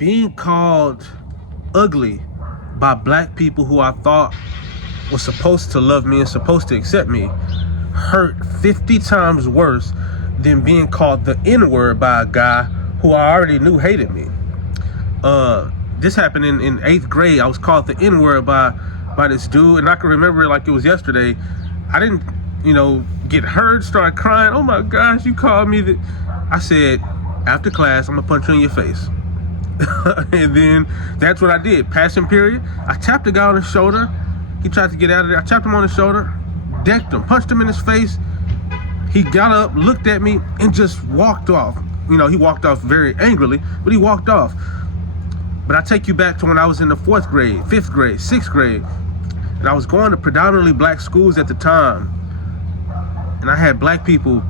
being called ugly by black people who I thought was supposed to love me and supposed to accept me hurt 50 times worse than being called the N-word by a guy who I already knew hated me. This happened in 8th grade. I was called the N-word by this dude, and I can remember it like it was yesterday. I didn't, get hurt, start crying. Oh my gosh, you called me that. I said, after class, I'm gonna punch you in your face. And then that's what I did. Passing period, I tapped the guy on the shoulder. He tried to get out of there. I tapped him on the shoulder, decked him, punched him in his face. He got up, looked at me, and just walked off. He walked off very angrily, but he walked off. But I take you back to when I was in the 4th grade, 5th grade, 6th grade, and I was going to predominantly black schools at the time. And I had black people,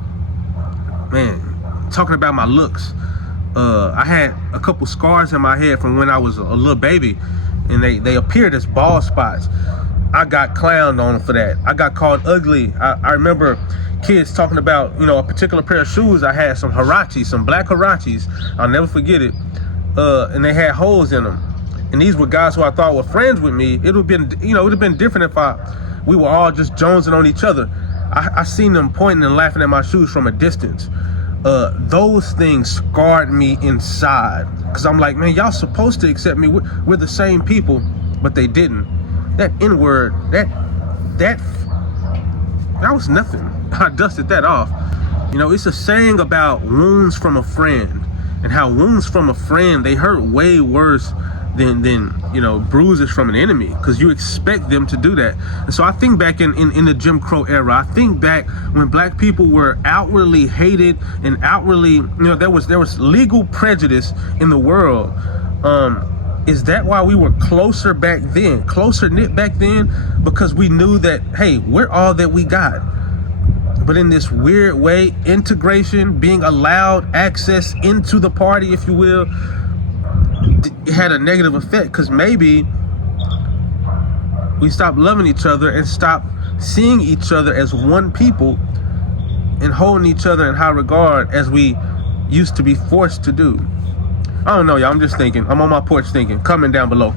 talking about my looks. I had a couple scars in my head from when I was a little baby, and they appeared as bald spots. I got clowned on for that. I got called ugly. I remember kids talking about, a particular pair of shoes I had, some Huaraches, some black Huaraches. I'll never forget it. And they had holes in them. And these were guys who I thought were friends with me. It would have been different if we were all just jonesing on each other. I seen them pointing and laughing at my shoes from a distance. Those things scarred me inside. Cause I'm like, man, y'all supposed to accept me. We're the same people, but they didn't. That N-word, that was nothing. I dusted that off. It's a saying about wounds from a friend, and how wounds from a friend, they hurt way worse than bruises from an enemy, because you expect them to do that. And so I think back in the Jim Crow era, I think back when black people were outwardly hated and outwardly, there was legal prejudice in the world. Is that why we were closer back then, closer knit back then? Because we knew that, hey, we're all that we got. But in this weird way, integration, being allowed access into the party, if you will, it had a negative effect, because maybe we stopped loving each other and stopped seeing each other as one people and holding each other in high regard as we used to be forced to do. I don't know, y'all. I'm just thinking. I'm on my porch thinking. Comment down below.